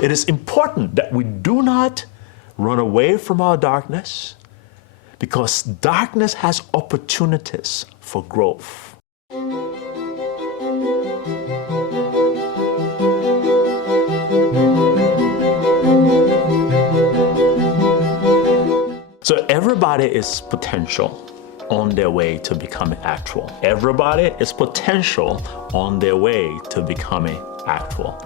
It is important that we do not run away from our darkness, because darkness has opportunities for growth. So everybody is potential on their way to becoming actual. Everybody is potential on their way to becoming actual.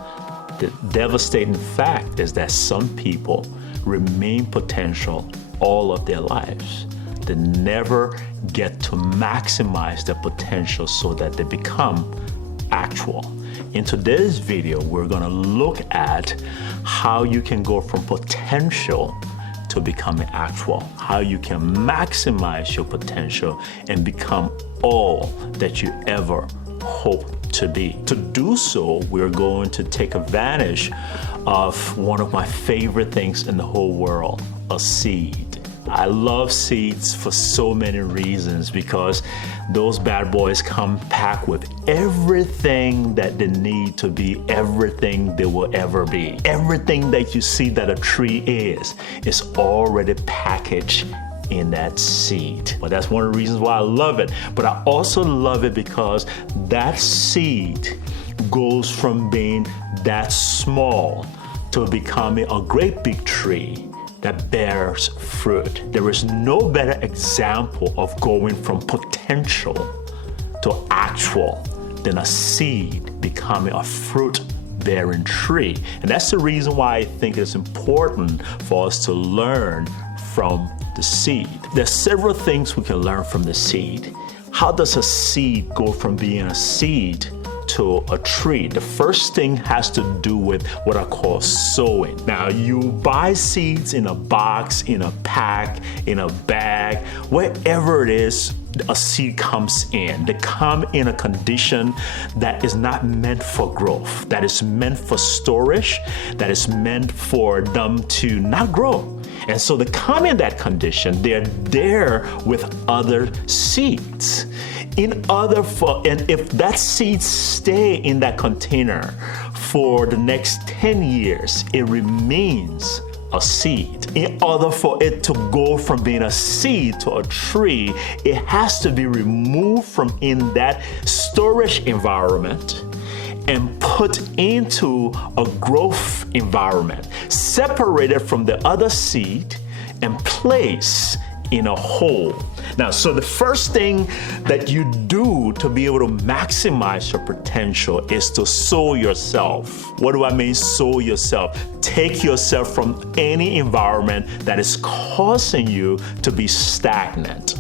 The devastating fact is that some people remain potential all of their lives. They never get to maximize their potential so that they become actual. In today's video, we're going to look at how you can go from potential to becoming actual, how you can maximize your potential and become all that you ever hope to be. To do so, we're going to take advantage of one of my favorite things in the whole world, a seed. I love seeds for so many reasons, because those bad boys come packed with everything that they need to be everything they will ever be. Everything that you see that a tree is already packaged in that seed. But that's one of the reasons why I love it. But I also love it because that seed goes from being that small to becoming a great big tree that bears fruit. There is no better example of going from potential to actual than a seed becoming a fruit-bearing tree. And that's the reason why I think it's important for us to learn from the seed. There's several things we can learn from the seed. How does a seed go from being a seed to a tree? The first thing has to do with what I call sowing. Now, you buy seeds in a box, in a pack, in a bag, wherever it is a seed comes in. They come in a condition that is not meant for growth, that is meant for storage, that is meant for them to not grow. And so they come in that condition, they're there with other seeds. And if that seed stay in that container for the next 10 years, it remains a seed. In order for it to go from being a seed to a tree, it has to be removed from in that storage environment and put into a growth environment, separated from the other seed and placed in a hole. Now, so the first thing that you do to be able to maximize your potential is to sow yourself. What do I mean, sow yourself? Take yourself from any environment that is causing you to be stagnant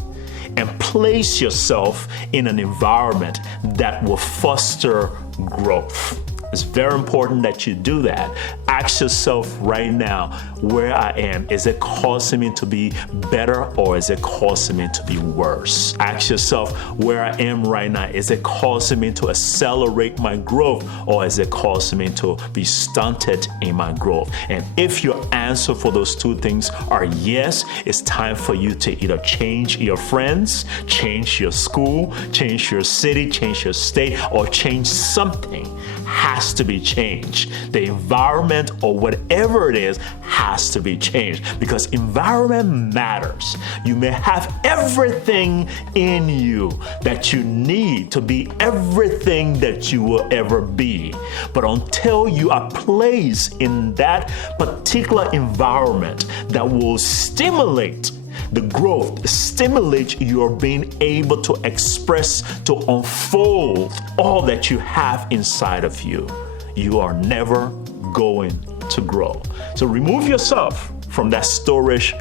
and place yourself in an environment that will foster growth. It's very important that you do that. Ask yourself right now, where I am, is it causing me to be better or is it causing me to be worse? Ask yourself, where I am right now, is it causing me to accelerate my growth or is it causing me to be stunted in my growth? And if your answer for those two things are yes, it's time for you to either change your friends, change your school, change your city, change your state, or change something. Has to be changed. The environment or whatever it is has to be changed, because environment matters. You may have everything in you that you need to be everything that you will ever be, but until you are placed in that particular environment that will stimulate the growth, stimulate your being able to express, to unfold all that you have inside of you, you are never going to grow. So remove yourself from that storage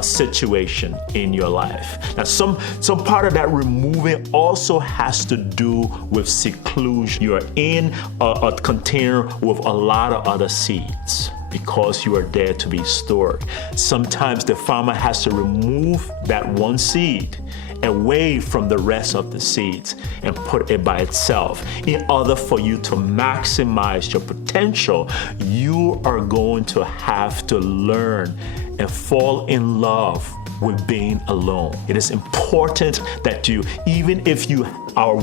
situation in your life. Now, some part of that removing also has to do with seclusion. You're in a container with a lot of other seeds, because you are there to be stored. Sometimes the farmer has to remove that one seed away from the rest of the seeds and put it by itself. In order for you to maximize your potential, you are going to have to learn and fall in love with being alone. It is important that you, even if you are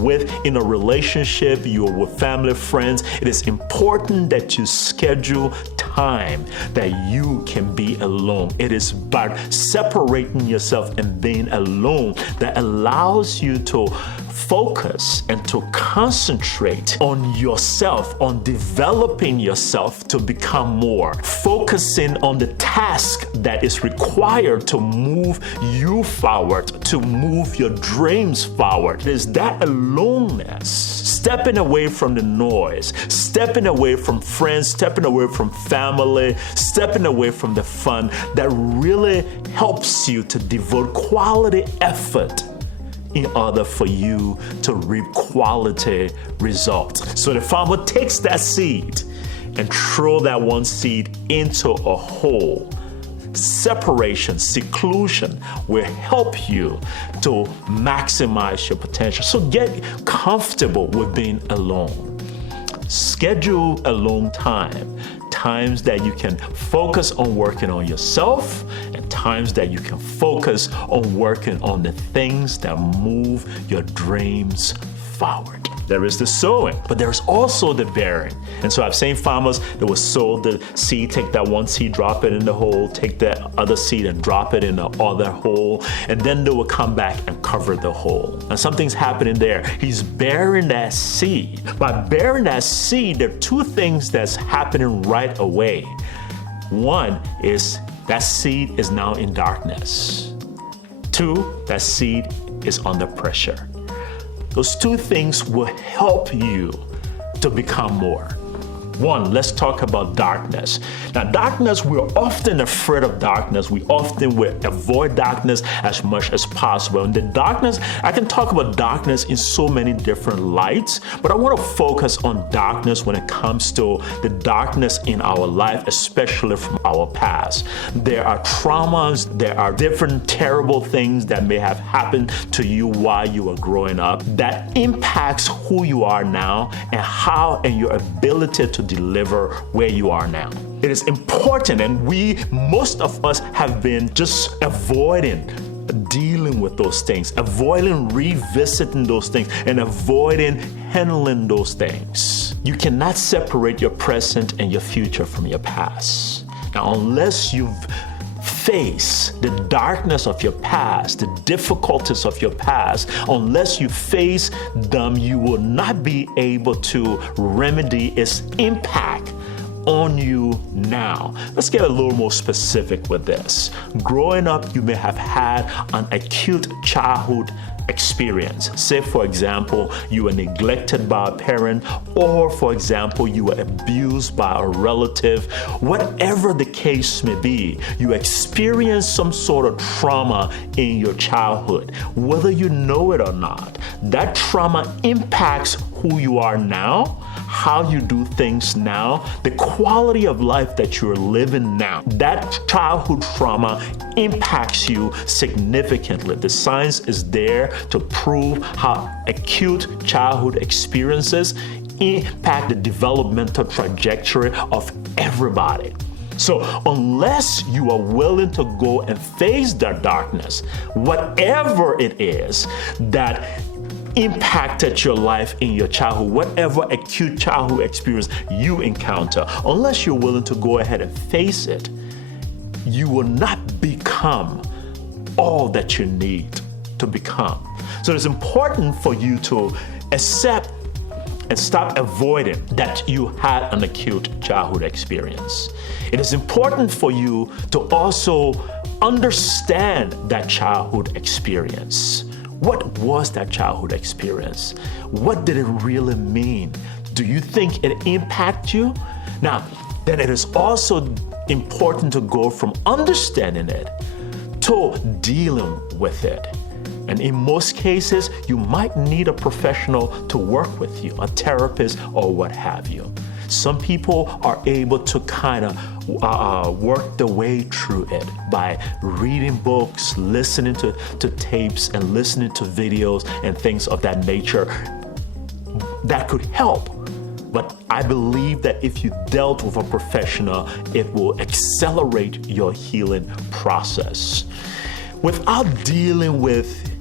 in a relationship, you are with family, friends, it is important that you schedule time that you can be alone. It is by separating yourself and being alone that allows you to focus and to concentrate on yourself, on developing yourself to become more, focusing on the task that is required to move you forward, to move your dreams forward. It is that aloneness, stepping away from the noise, stepping away from friends, stepping away from family, stepping away from the fun, that really helps you to devote quality effort in order for you to reap quality results. So the farmer takes that seed and throw that one seed into a hole. Separation, seclusion will help you to maximize your potential. So get comfortable with being alone. Schedule alone time, times that you can focus on working on yourself and times that you can focus on working on the things that move your dreams forward. There is the sowing, but there's also the bearing. And so I've seen farmers that will sow the seed, take that one seed, drop it in the hole, take the other seed and drop it in the other hole, and then they will come back and cover the hole. And something's happening there. He's bearing that seed. By bearing that seed, there are two things that's happening right away. One is that seed is now in darkness. Two, that seed is under pressure. Those two things will help you to become more. One, let's talk about darkness. Now, darkness, we're often afraid of darkness. We often will avoid darkness as much as possible. And the darkness, I can talk about darkness in so many different lights, but I want to focus on darkness when it comes to the darkness in our life, especially from our past. There are traumas, there are different terrible things that may have happened to you while you were growing up that impacts who you are now and how and your ability to deliver where you are now. It is important, and most of us have been just avoiding dealing with those things, avoiding revisiting those things, and avoiding handling those things. You cannot separate your present and your future from your past. Now, unless you've face the darkness of your past, the difficulties of your past, unless you face them, you will not be able to remedy its impact on you now. Let's get a little more specific with this. Growing up, you may have had an acute childhood experience. Say, for example, you were neglected by a parent, or for example, you were abused by a relative. Whatever the case may be, you experienced some sort of trauma in your childhood. Whether you know it or not, that trauma impacts who you are now, how you do things now, the quality of life that you're living now. That childhood trauma impacts you significantly. The science is there to prove how acute childhood experiences impact the developmental trajectory of everybody. So unless you are willing to go and face that darkness, whatever it is that impacted your life in your childhood, whatever acute childhood experience you encounter, unless you're willing to go ahead and face it, you will not become all that you need to become. So it's important for you to accept and stop avoiding that you had an acute childhood experience. It is important for you to also understand that childhood experience. What was that childhood experience? What did it really mean? Do you think it impacted you? Now, then it is also important to go from understanding it to dealing with it. And in most cases, you might need a professional to work with you, a therapist or what have you. Some people are able to kind of work their way through it by reading books, listening to tapes, and listening to videos and things of that nature. That could help. But I believe that if you dealt with a professional, it will accelerate your healing process. without dealing with,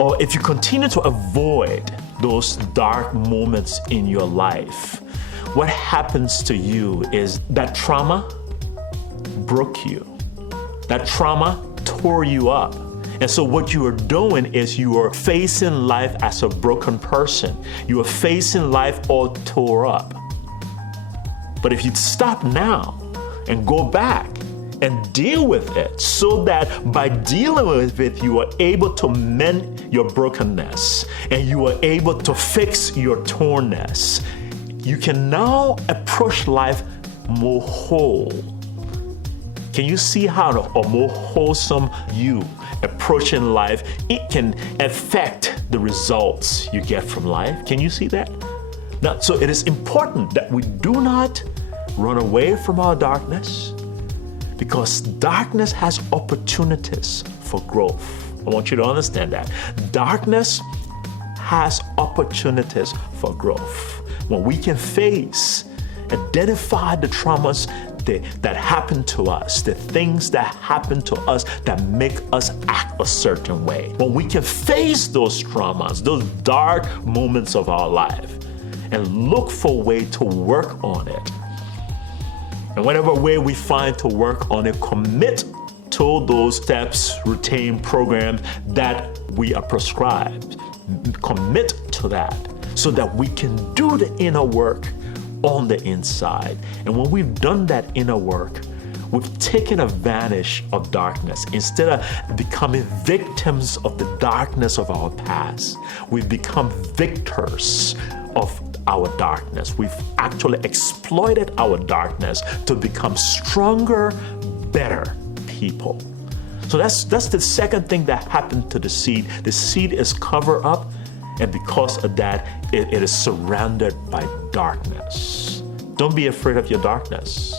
or if you continue to avoid those dark moments in your life, what happens to you is that trauma broke you. That trauma tore you up. And so what you are doing is you are facing life as a broken person. You are facing life all tore up. But if you stop now and go back and deal with it, so that by dealing with it, you are able to mend your brokenness and you are able to fix your tornness, you can now approach life more whole. Can you see how a more wholesome you approaching life, it can affect the results you get from life? Can you see that? Now, so it is important that we do not run away from our darkness, because darkness has opportunities for growth. I want you to understand that. Darkness has opportunities for growth. When we can face, identify the traumas that happen to us, the things that happen to us that make us act a certain way. When we can face those traumas, those dark moments of our life, and look for a way to work on it. And whatever way we find to work on it, commit to those steps, routine, programs that we are prescribed. Commit to that so that we can do the inner work on the inside. And when we've done that inner work, we've taken advantage of darkness. Instead of becoming victims of the darkness of our past, we've become victors of our darkness. We've actually exploited our darkness to become stronger, better people. So that's the second thing that happened to the seed. The seed is covered up, and because of that, it is surrounded by darkness. Don't be afraid of your darkness.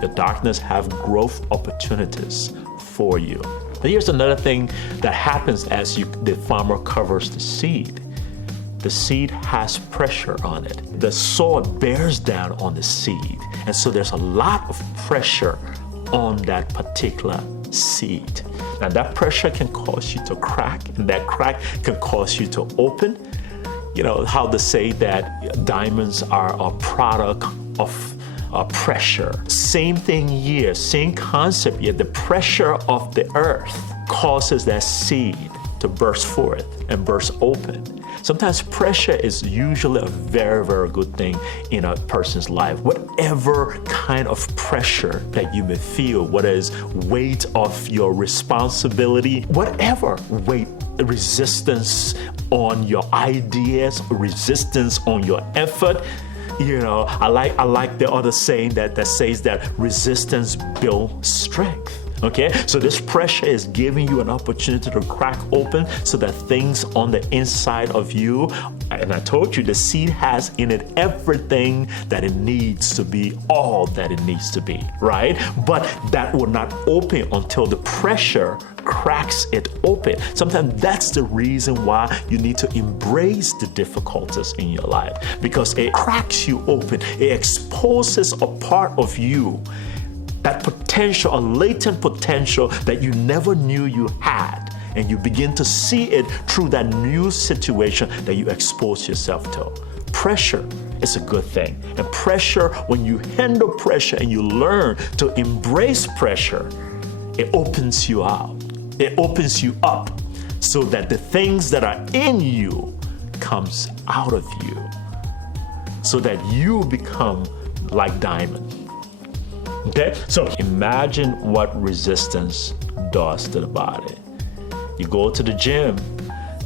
The darkness have growth opportunities for you. But here's another thing that happens as the farmer covers the seed. The seed has pressure on it. The soil bears down on the seed. And so there's a lot of pressure on that particular seed. Now that pressure can cause you to crack, and that crack can cause you to open. You know how they say that diamonds are a product of pressure. Same thing here, same concept here. The pressure of the earth causes that seed to burst forth and burst open. Sometimes pressure is usually a very, very good thing in a person's life. Whatever kind of pressure that you may feel, whether it's weight of your responsibility, whatever weight, resistance on your ideas, resistance on your effort. You know, I like the other saying that says that resistance builds strength. Okay, so this pressure is giving you an opportunity to crack open so that things on the inside of you, and I told you the seed has in it everything that it needs to be, all that it needs to be, right? But that will not open until the pressure cracks it open. Sometimes that's the reason why you need to embrace the difficulties in your life, because it cracks you open. It exposes a part of you, that potential, a latent potential that you never knew you had, and you begin to see it through that new situation that you expose yourself to. Pressure is a good thing, and pressure, when you handle pressure and you learn to embrace pressure, it opens you out. It opens you up so that the things that are in you comes out of you, so that you become like diamond. Okay, so imagine what resistance does to the body. You go to the gym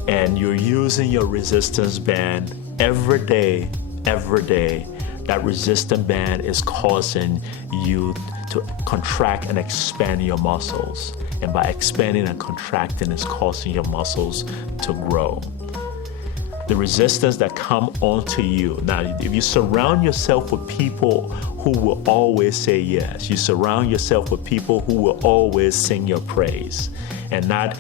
and you're using your resistance band every day. That resistance band is causing you to contract and expand your muscles. And by expanding and contracting, it's causing your muscles to grow. The resistance that come onto you. Now, if you surround yourself with people who will always say yes, you surround yourself with people who will always sing your praise, and not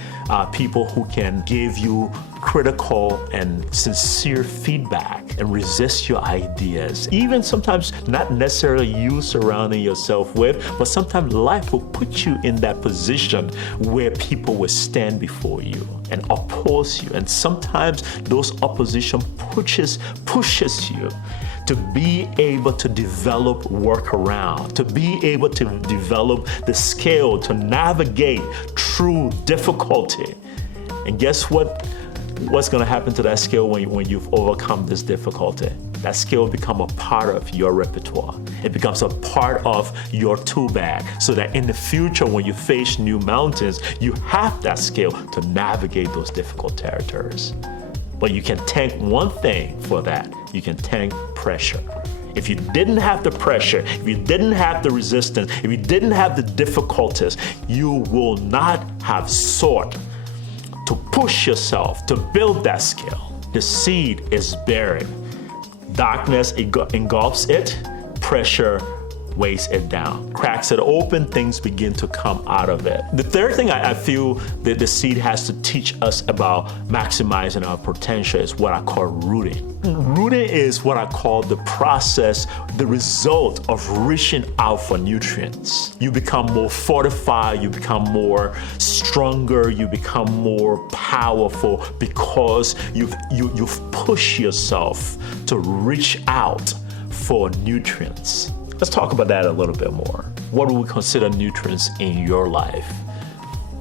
people who can give you critical and sincere feedback and resist your ideas. Even sometimes not necessarily you surrounding yourself with, but sometimes life will put you in that position where people will stand before you and oppose you. And sometimes those opposition pushes you to be able to develop workaround, to be able to develop the skill to navigate through difficulty. And guess what? What's going to happen to that skill when you've overcome this difficulty? That skill become a part of your repertoire. It becomes a part of your tool bag, so that in the future, when you face new mountains, you have that skill to navigate those difficult territories. But you can tank one thing for that. You can tank pressure. If you didn't have the pressure, if you didn't have the resistance, if you didn't have the difficulties, you will not have sought to push yourself to build that skill. The seed is buried. Darkness engulfs it. Pressure weighs it down. Cracks it open, things begin to come out of it. The third thing I feel that the seed has to teach us about maximizing our potential is what I call rooting. Rooting is what I call the process, the result of reaching out for nutrients. You become more fortified, you become more stronger, you become more powerful because you've pushed yourself to reach out for nutrients. Let's talk about that a little bit more. What do we consider nutrients in your life?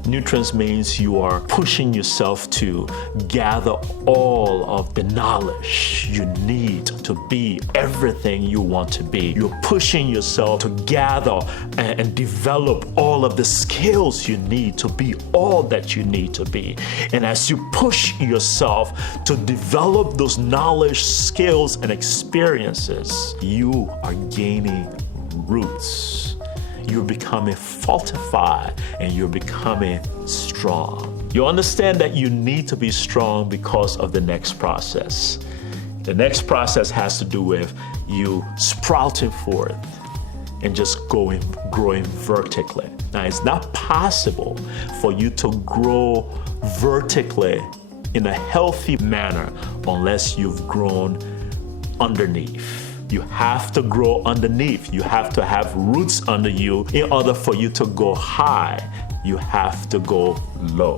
Nutrients means you are pushing yourself to gather all of the knowledge you need to be everything you want to be. You're pushing yourself to gather and develop all of the skills you need to be all that you need to be. And as you push yourself to develop those knowledge, skills, and experiences, you are gaining roots. You're becoming fortified and you're becoming strong. You understand that you need to be strong because of the next process. The next process has to do with you sprouting forth and just growing vertically. Now, it's not possible for you to grow vertically in a healthy manner unless you've grown underneath. You have to grow underneath. You have to have roots under you. In order for you to go high, you have to go low.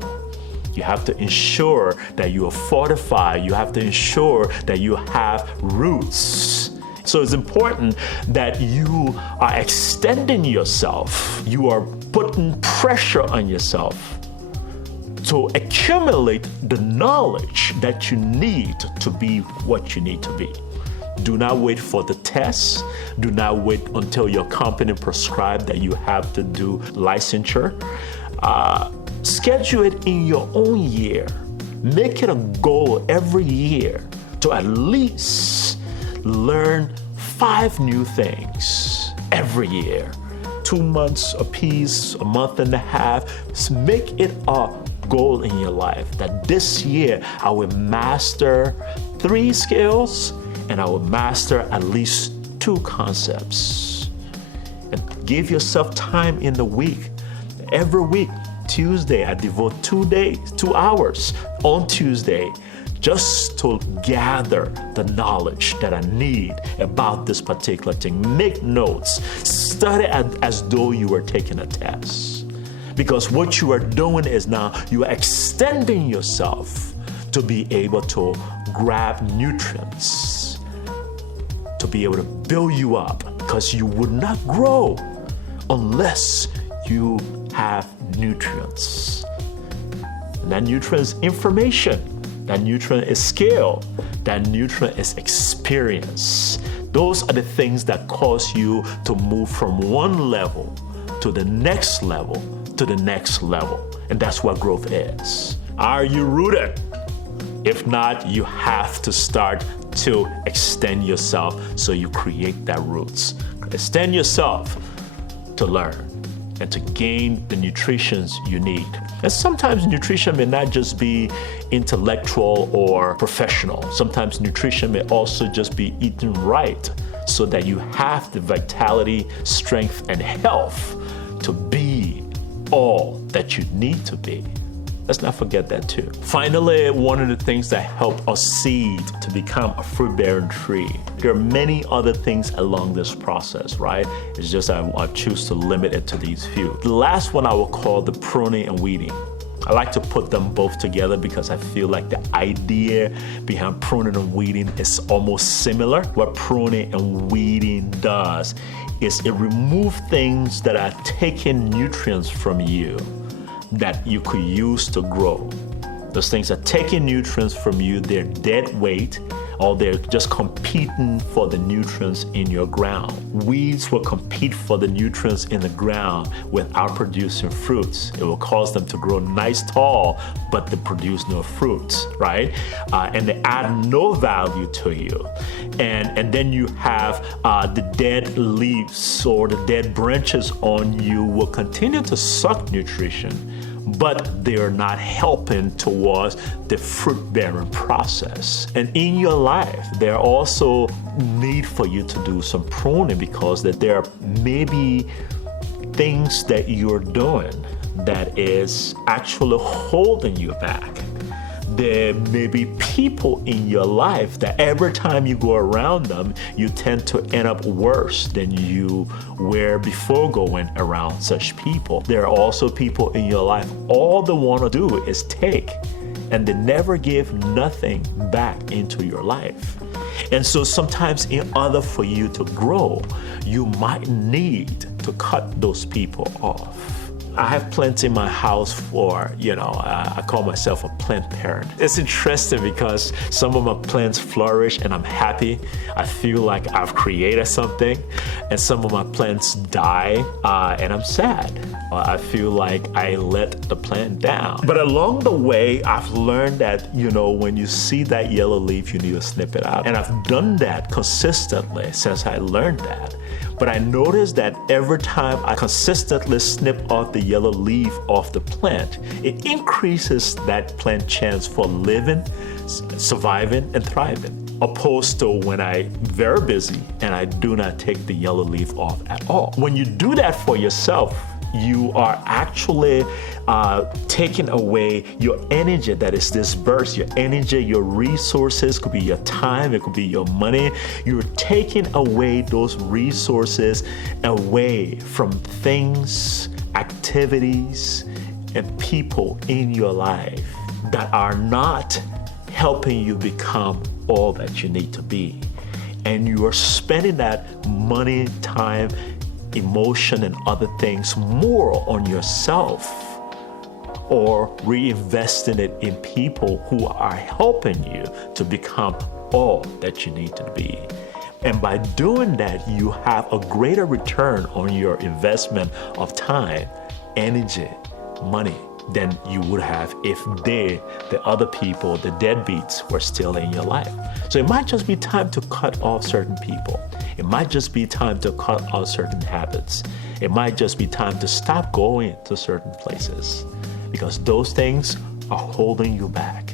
You have to ensure that you are fortified. You have to ensure that you have roots. So it's important that you are extending yourself. You are putting pressure on yourself to accumulate the knowledge that you need to be what you need to be. Do not wait for the test. Do not wait until your company prescribes that you have to do licensure. Schedule it in your own year. Make it a goal every year to at least learn 5 new things every year. 2 months apiece, a month and a half. Make it a goal in your life that this year I will master 3 skills and I will master at least 2 concepts. And give yourself time in the week. Every week, Tuesday, I devote 2 hours on Tuesday just to gather the knowledge that I need about this particular thing. Make notes. Study as though you were taking a test. Because what you are doing is now you are extending yourself to be able to grab nutrients, to be able to build you up, because you would not grow unless you have nutrients. And that nutrient is information. That nutrient is skill. That nutrient is experience. Those are the things that cause you to move from one level to the next level to the next level. And that's what growth is. Are you rooted? If not, you have to start to extend yourself so you create that roots. Extend yourself to learn and to gain the nutrition you need. And sometimes nutrition may not just be intellectual or professional. Sometimes nutrition may also just be eaten right so that you have the vitality, strength, and health to be all that you need to be. Let's not forget that too. Finally, one of the things that help a seed to become a fruit-bearing tree. There are many other things along this process, right? It's just I choose to limit it to these few. The last one I will call the pruning and weeding. I like to put them both together because I feel like the idea behind pruning and weeding is almost similar. What pruning and weeding does is it removes things that are taking nutrients from you that you could use to grow. Those things are taking nutrients from you, they're dead weight, or they're just competing for the nutrients in your ground. Weeds will compete for the nutrients in the ground without producing fruits. It will cause them to grow nice tall, but they produce no fruits, right? And they add no value to you. And then you have the dead leaves or the dead branches on you will continue to suck nutrition, but they're not helping towards the fruit-bearing process. And in your life, there also need for you to do some pruning because that there are maybe things that you're doing that is actually holding you back. There may be people in your life that every time you go around them, you tend to end up worse than you were before going around such people. There are also people in your life, all they want to do is take, and they never give nothing back into your life. And so sometimes in order for you to grow, you might need to cut those people off. I have plants in my house for, I call myself a plant parent. It's interesting because some of my plants flourish and I'm happy. I feel like I've created something. And some of my plants die and I'm sad. I feel like I let the plant down. But along the way, I've learned that, when you see that yellow leaf, you need to snip it out. And I've done that consistently since I learned that. But I noticed that every time I consistently snip off the yellow leaf off the plant, it increases that plant chance for living, surviving, and thriving. Opposed to when I'm very busy and I do not take the yellow leaf off at all. When you do that for yourself, you are actually taking away your energy that is dispersed, your energy, your resources, could be your time, it could be your money. You're taking away those resources away from things, activities, and people in your life that are not helping you become all that you need to be. And you are spending that money, time, emotion, and other things more on yourself, or reinvesting it in people who are helping you to become all that you need to be. And by doing that, you have a greater return on your investment of time, energy, money than you would have if the other people, the deadbeats, were still in your life. So it might just be time to cut off certain people. It might just be time to cut off certain habits. It might just be time to stop going to certain places because those things are holding you back.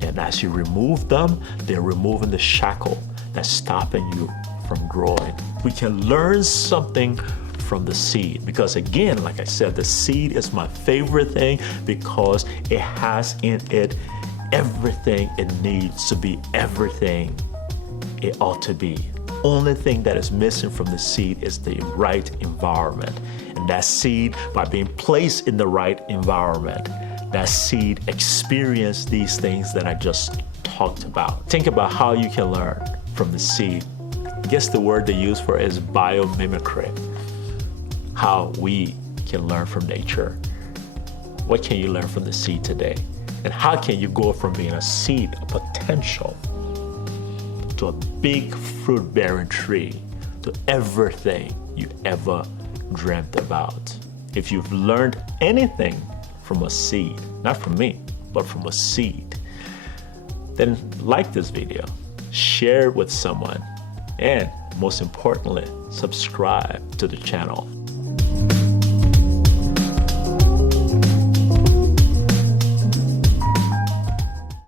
And as you remove them, they're removing the shackle that's stopping you from growing. We can learn something from the seed because, again, like I said, the seed is my favorite thing because it has in it everything it needs to be everything it ought to be. Only thing that is missing from the seed is the right environment. And that seed, by being placed in the right environment, that seed experience these things that I just talked about. Think about how you can learn from the seed. I guess the word they use for it is biomimicry. How we can learn from nature. What can you learn from the seed today? And how can you go from being a seed, a potential, to a big fruit-bearing tree, to everything you ever dreamt about? If you've learned anything from a seed, not from me, but from a seed, then like this video, share it with someone, and most importantly, subscribe to the channel.